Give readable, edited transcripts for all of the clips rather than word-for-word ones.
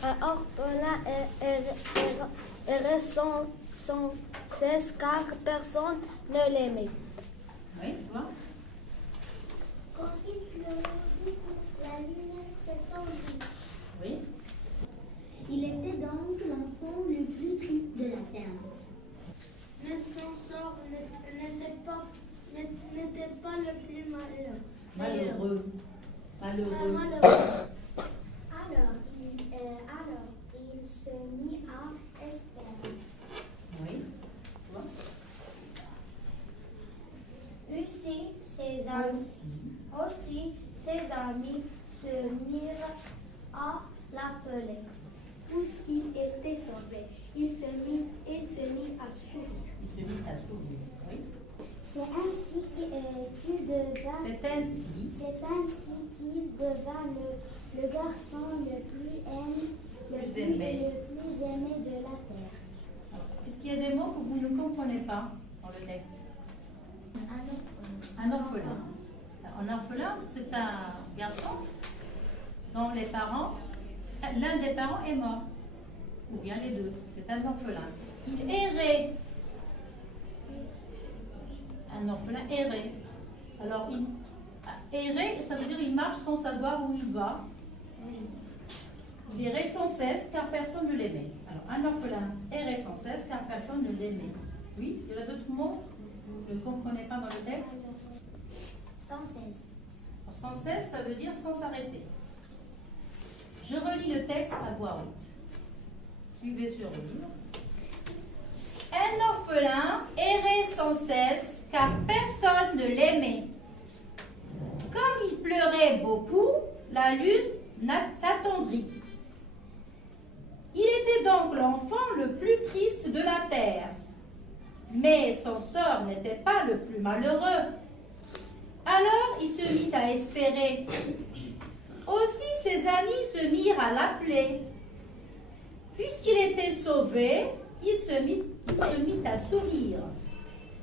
Un orphelin est sans cesse car personne ne l'aimait. Oui, tu vois? Quand il pleurait beaucoup, la lumière s'étendit. Oui. Il était donc l'enfant le plus triste de la terre. Mais son sort n'était pas le plus malheureux. Malheureux. Malheureux. Alors, il se mit à espérer. Oui. Tu vois? Aussi, ses amis se mirent à l'appeler. Puisqu'il était sauvé, il se mit à sourire. Il se mit à sourire. Oui. C'est ainsi qu'il devint. C'est ainsi qu'il devint le garçon le plus aimé de la terre. Est-ce qu'il y a des mots que vous ne comprenez pas dans le texte? Un orphelin. Un orphelin, c'est un garçon dont l'un des parents est mort. Ou bien les deux. C'est un orphelin. Il errait. Un orphelin errait. Alors, errer, ça veut dire il marche sans savoir où il va. Il errait sans cesse car personne ne l'aimait. Alors, un orphelin errait sans cesse car personne ne l'aimait. Oui, il y a d'autres mots que vous ne comprenez pas dans le texte? Sans cesse. Alors, sans cesse, ça veut dire sans s'arrêter. Je relis le texte à voix haute. Suivez sur le livre. Un orphelin errait sans cesse car personne ne l'aimait. Comme il pleurait beaucoup, la lune s'attendrit. Il était donc l'enfant le plus triste de la terre. Mais son sort n'était pas le plus malheureux. Alors il se mit à espérer. Aussi ses amis se mirent à l'appeler. Puisqu'il était sauvé, il se mit à sourire.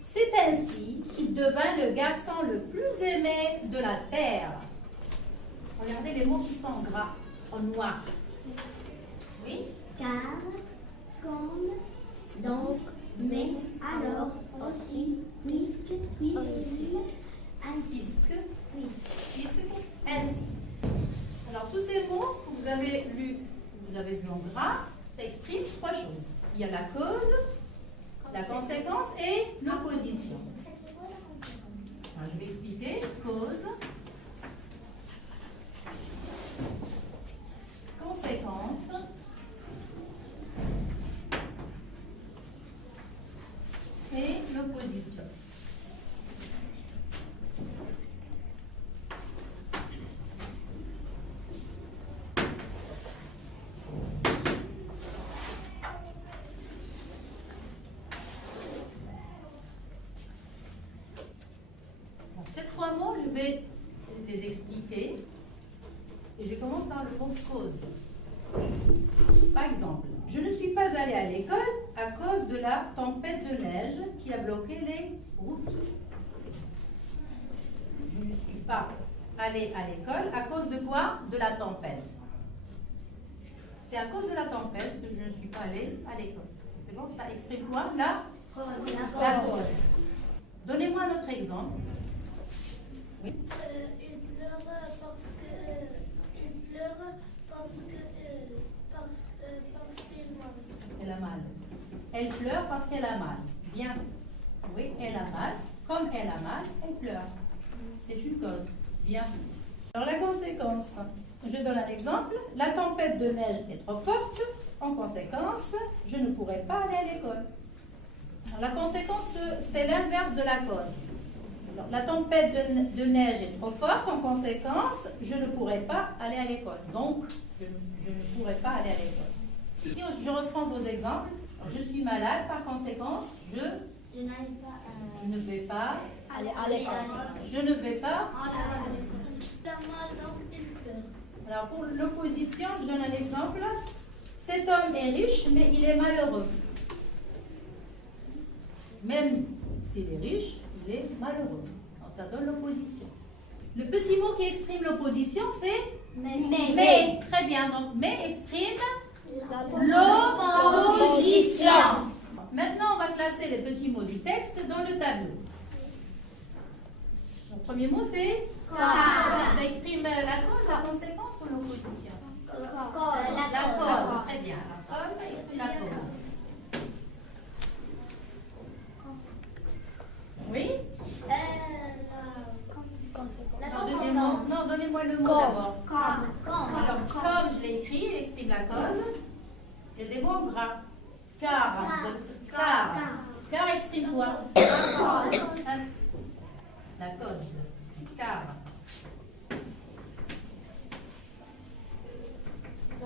C'est ainsi qu'il devint le garçon le plus aimé de la terre. Regardez les mots qui sont en gras, en noir. Oui? Car, comme, donc, mais, alors, aussi, puisque, Ainsi. Alors tous ces mots que vous avez vus en gras, ça exprime trois choses. Il y a la cause, la conséquence et l'opposition. Alors, je vais expliquer. Cause, conséquence et l'opposition. Ces trois mots, je vais les expliquer. Et je commence par le mot cause. Par exemple, je ne suis pas allée à l'école à cause de la tempête de neige qui a bloqué les routes. Je ne suis pas allée à l'école à cause de quoi? De la tempête. C'est à cause de la tempête que je ne suis pas allée à l'école. C'est bon, ça exprime quoi? La cause. Donnez-moi un autre exemple. Oui. Il pleure parce qu'il a mal. Elle a mal. Elle pleure parce qu'elle a mal. Bien. Oui, elle a mal. Comme elle a mal, elle pleure. C'est une cause. Bien. Alors la conséquence. Je donne un exemple. La tempête de neige est trop forte. En conséquence, je ne pourrai pas aller à l'école. Alors, la conséquence, c'est l'inverse de la cause. Alors, la tempête de neige est trop forte. En conséquence, je ne pourrai pas aller à l'école. Donc, je ne pourrai pas aller à l'école. Si je reprends vos exemples, je suis malade, par conséquence, je ne vais pas Aller à l'école. Je ne vais pas. Il a mal, donc il pleure. Alors pour l'opposition, je donne un exemple. Cet homme est riche, mais il est malheureux. Même s'il est riche, il est malheureux. Alors, ça donne l'opposition. Le petit mot qui exprime l'opposition, c'est mais. Très bien. Donc mais exprime L'opposition. Maintenant, on va classer les petits mots du texte dans le tableau. Le premier mot, c'est ça exprime la cause, la conséquence ou l'opposition? La cause. Très bien. La cause exprime la cause. Oui? Le deuxième mot. Non, donnez-moi le mot d'abord. Alors, comme je l'ai écrit, il exprime la cause. Il y a des mots en gras. Car exprime quoi? La cause. Car.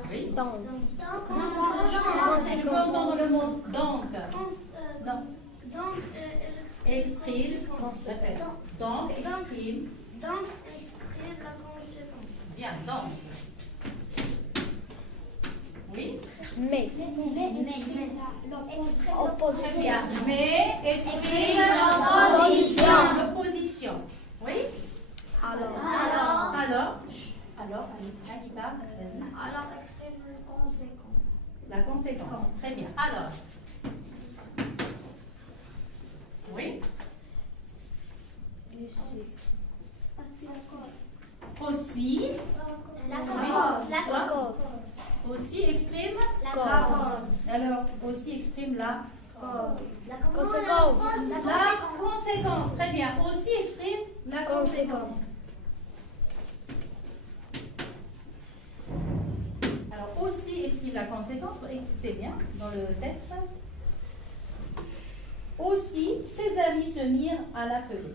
Oui? Je peux entendre le mot donc. Non. Exprime. Répète. Donc exprime. Donc, exprime la conséquence. Bien, donc. Oui? Mais. Très bien. Mais exprime l'opposition. Oui? Alors, allez, qui parle? Vas-y. Alors, exprime la conséquence. La conséquence. Très bien. Alors. Oui? Aussi. Aussi exprime. Alors, aussi exprime la Conséquence. conséquence. Très bien. Aussi exprime la conséquence. Alors, aussi exprime la conséquence. Écoutez bien dans le texte. Aussi, ses amis se mirent à l'appeler.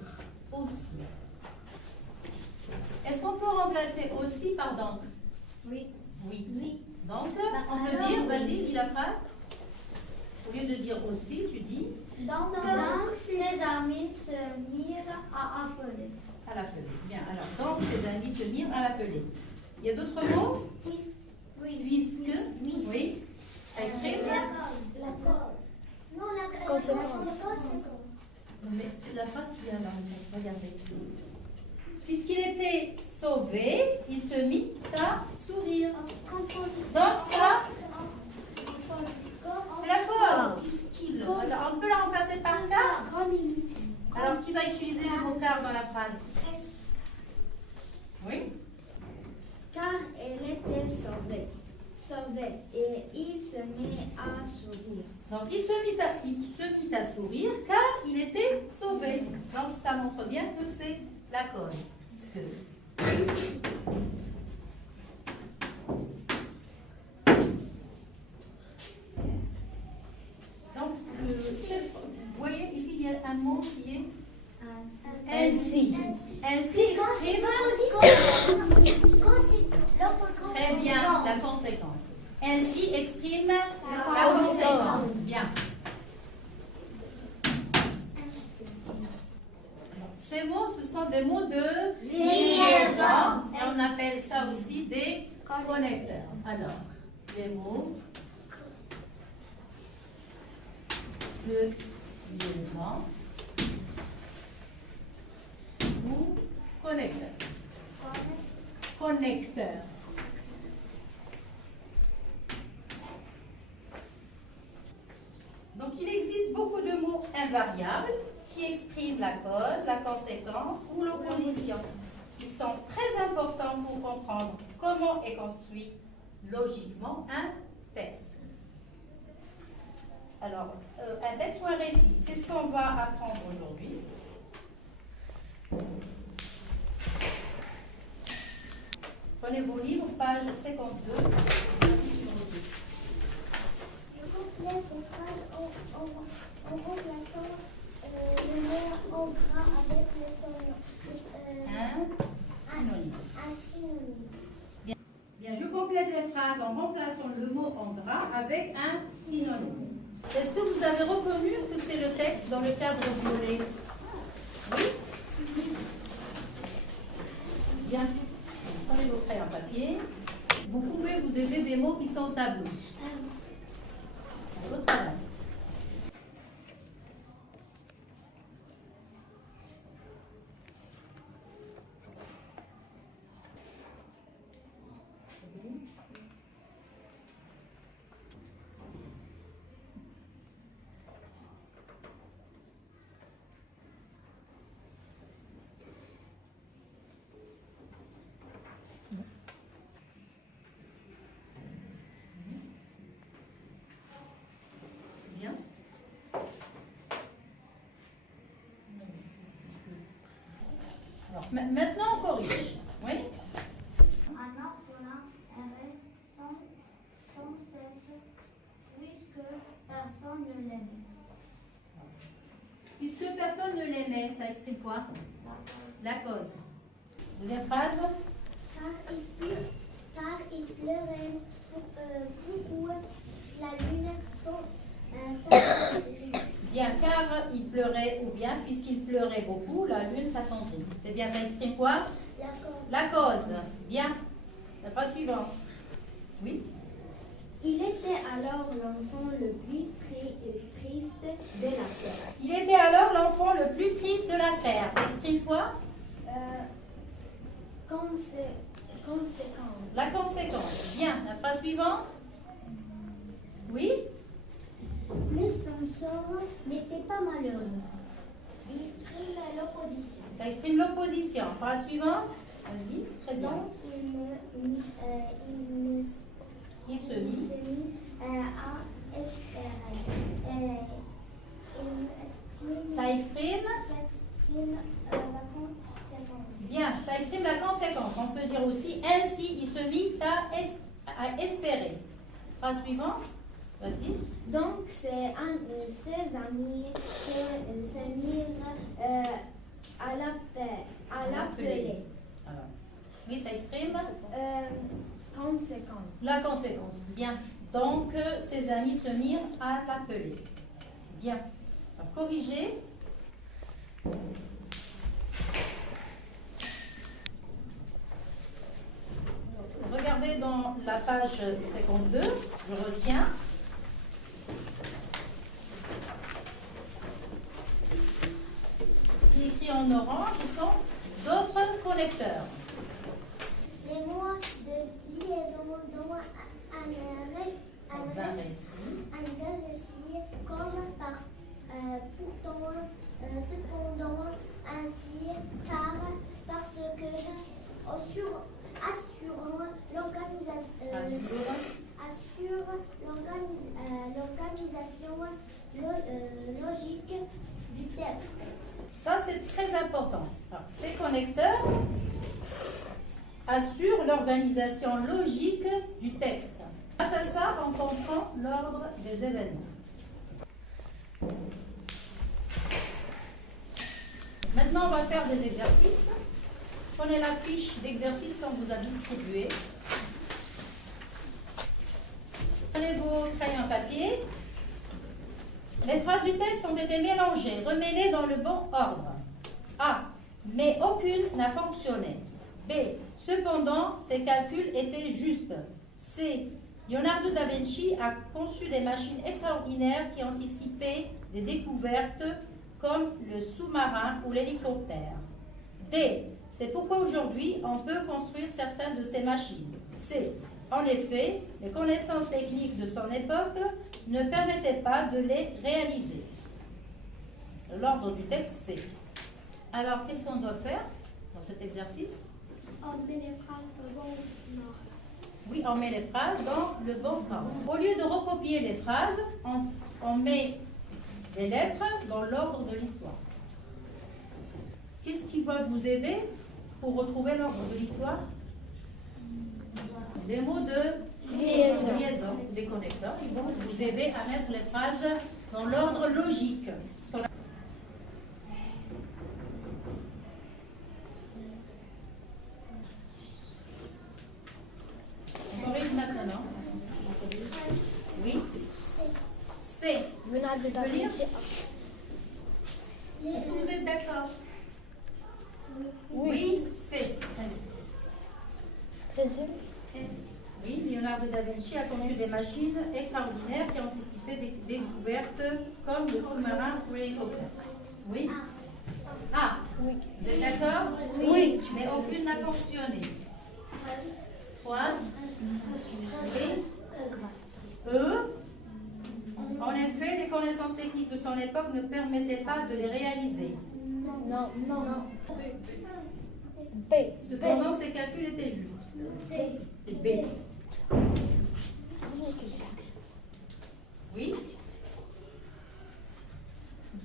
Aussi. Est-ce qu'on peut remplacer aussi par donc? Oui. Oui. Donc, on peut dire, vas-y, dis la phrase. Au lieu de dire aussi, tu dis Donc, ses amis se mirent à appeler. à l'appeler. Bien, alors, donc, ses amis se mirent à l'appeler. Il y a d'autres mots? Puisque. Oui. Ça exprime? La cause. Non, la Conséquence. Mais la phrase qu'il y a là, regardez. Puisqu'il était sauvé, il se mit à sourire. Donc ça, c'est la cause. Puisqu'il. Alors, on peut la remplacer par car. Alors, qui va utiliser le mot car dans la phrase? Oui? Car elle était sauvée. Et il se met à sourire. Donc, il se mit à sourire car il était sauvé. Donc, ça montre bien que c'est la cause. Puisque. Donc, vous voyez, ici, il y a un mot qui est ainsi. Ainsi exprime très bien la conséquence. Ainsi exprime la conséquence. Bien. Ces mots, ce sont des mots de liaison. Et on appelle ça aussi des connecteurs. Alors, les mots de liaison ou connecteurs. Connecteurs. Donc, il existe beaucoup de mots invariables qui expriment la cause, la conséquence ou l'opposition. Ils sont très importants pour comprendre comment est construit logiquement un texte. Alors, un texte ou un récit, c'est ce qu'on va apprendre aujourd'hui. Prenez vos livres, page 52. Je complète les phrases en remplaçant le mot en gras avec Un synonyme. un synonyme. Bien, je complète les phrases en remplaçant le mot en gras avec un synonyme. Est-ce que vous avez reconnu que c'est le texte dans le cadre violet? Oui? Bien. Prenez vos crayons papier. Vous pouvez vous aider des mots qui sont au tableau. À votre travail. Maintenant, on corrige. Oui. Un orphelin errait sans cesse, puisque personne ne l'aimait. Puisque personne ne l'aimait, ça exprime quoi? La cause. Deuxième phrase. Car il pleurait beaucoup la lune s'attendrit. Bien, car il pleurait ou bien puisqu'il pleurait beaucoup, la lune s'attendrit. C'est bien, ça exprime quoi? La cause. Bien. La phrase suivante. Oui. Il était alors l'enfant le plus triste de la terre. Il était alors l'enfant le plus triste de la terre. Ça exprime quoi? Conséquence. La conséquence. Bien. La phrase suivante. Oui. Mais son sort n'était pas malheureux. Il exprime l'opposition. Ça exprime l'opposition. Phrase suivante. Vas-y. Très bien. Donc Il se mit. à espérer. Ça exprime. La conséquence. Bien. Ça exprime la conséquence. On peut dire aussi ainsi il se mit à espérer. Phrase suivante. Vas-y. Donc, ses amis se mirent à l'appeler. Alors, oui, ça exprime Conséquence. la conséquence. Bien. Donc, ses amis se mirent à l'appeler. Bien. Alors, corriger. Regardez dans la page 52, je retiens. Ce qui est écrit en orange, ce sont d'autres connecteurs. Les mots de liaison dont Un récit. un récit comme pourtant, cependant, ainsi, car, parce que, assurant l'organisation logique du texte. Ça, c'est très important. Alors, ces connecteurs assurent l'organisation logique du texte. Grâce à ça, on comprend l'ordre des événements. Maintenant, on va faire des exercices. Prenez la fiche d'exercice qu'on vous a distribuée. Prenez vos crayons papier. Les phrases du texte ont été mélangées. Remets-les dans le bon ordre. A. Mais aucune n'a fonctionné. B. Cependant, ces calculs étaient justes. C. Leonardo da Vinci a conçu des machines extraordinaires qui anticipaient des découvertes comme le sous-marin ou l'hélicoptère. D. C'est pourquoi aujourd'hui, on peut construire certaines de ces machines. C. En effet, les connaissances techniques de son époque ne permettaient pas de les réaliser. L'ordre du texte, c'est. Alors, qu'est-ce qu'on doit faire dans cet exercice? On met les phrases au bon ordre. Oui, on met les phrases dans le bon ordre. Au lieu de recopier les phrases, on met les lettres dans l'ordre de l'histoire. Qu'est-ce qui va vous aider pour retrouver l'ordre de l'histoire? Des mots de liaison, des connecteurs, qui vont vous aider à mettre les phrases dans l'ordre logique. On corrige maintenant. Oui. C. Leonardo da Tu peux lire? Vinci. Est-ce que vous êtes d'accord? Oui, C. Très joli. Oui, Leonardo da Vinci a conçu des machines extraordinaires qui anticipaient des découvertes comme le sous-marin ou l'hélicoptère. Oui. Ah, Oui. vous êtes d'accord? Oui. Mais aucune n'a fonctionné. Phrase. Oui. E. En effet, les connaissances techniques de son époque ne permettaient pas de les réaliser. Non, non. B. Cependant, ces calculs étaient justes. C'est B. Oui.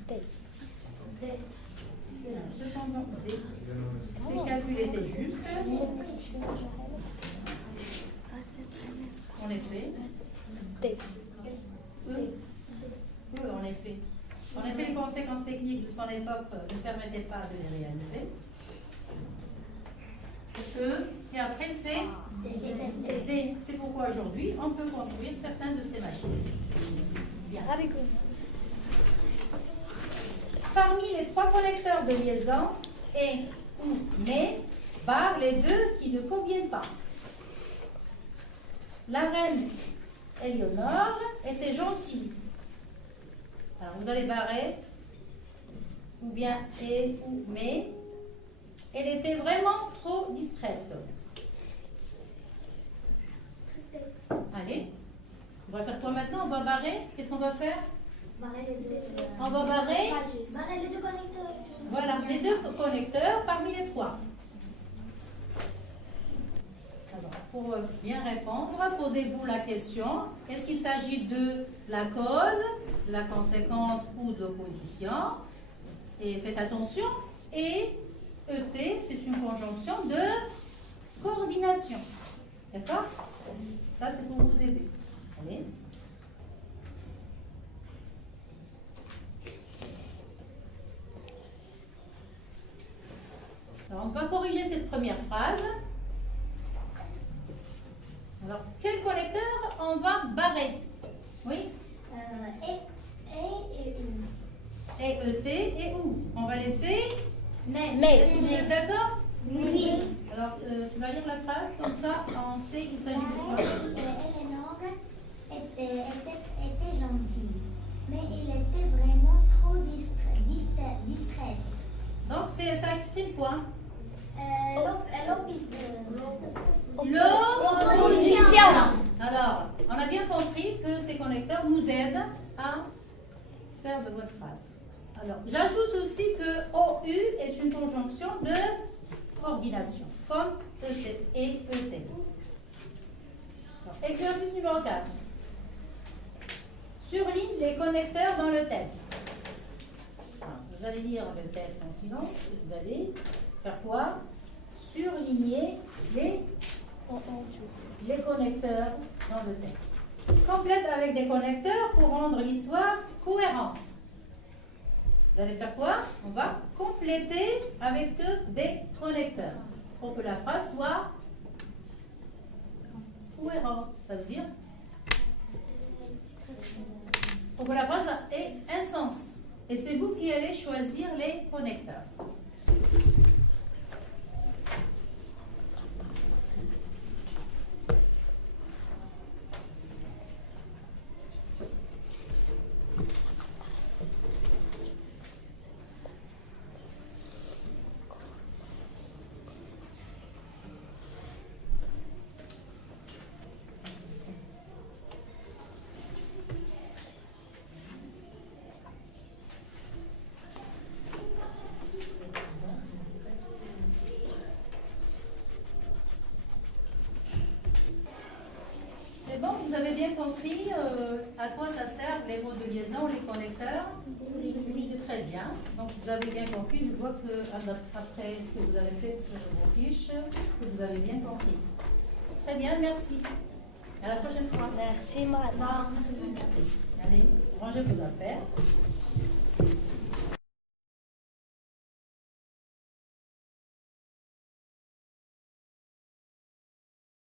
D. Cependant, D. Ces effet. D. E. En effet. En effet, les conséquences techniques de son époque ne permettaient pas de les réaliser. E. Et après, c'est D. C'est pourquoi aujourd'hui, on peut construire certaines de ces machines. Bien. Parmi les 3 connecteurs de liaison, et ou mais, barre les 2 qui ne conviennent pas. La reine Éléonore était gentille. Alors vous allez barrer, ou bien et ou mais. Elle était vraiment trop distraite. Allez, on va faire quoi maintenant? On va barrer. Qu'est-ce qu'on va faire? On va barrer. Barrer les 2 connecteurs. Voilà, les 2 connecteurs parmi les 3. Alors, pour bien répondre, posez-vous la question, est-ce qu'il s'agit de la cause, de la conséquence ou de l'opposition? Et faites attention, et ET, c'est une conjonction de coordination. D'accord? Ça, c'est pour vous aider. Allez. Alors, on va corriger cette première phrase. Alors, quel connecteur on va barrer? Oui? Et U. Et ET et OU. On va laisser Mais. Est-ce que vous êtes d'accord? Oui. Alors, tu vas lire la phrase, comme ça, on sait qu'il s'agit de quoi? Éléonore était gentille, mais il était vraiment trop distraite. Donc, ça exprime quoi? Opposition. Alors, on a bien compris que ces connecteurs nous aident à faire de bonnes phrases. Alors, j'ajoute aussi que OU est une conjonction de coordination, comme ET et ET. Alors, exercice numéro 4. Surligne les connecteurs dans le texte. Alors, vous allez lire le texte en silence et vous allez faire quoi? Surligner les connecteurs dans le texte. Complète avec des connecteurs pour rendre l'histoire cohérente. Vous allez faire quoi? On va compléter avec des connecteurs pour que la phrase soit cohérente. Ça veut dire pour que la phrase ait un sens. Et c'est vous qui allez choisir les connecteurs. Vous avez bien compris à quoi ça sert les mots de liaison, les connecteurs? Oui, c'est très bien. Donc vous avez bien compris. Je vois que après ce que vous avez fait sur vos fiches, que vous avez bien compris. Très bien, merci. À la prochaine fois. Merci, madame. Allez, rangez vos affaires.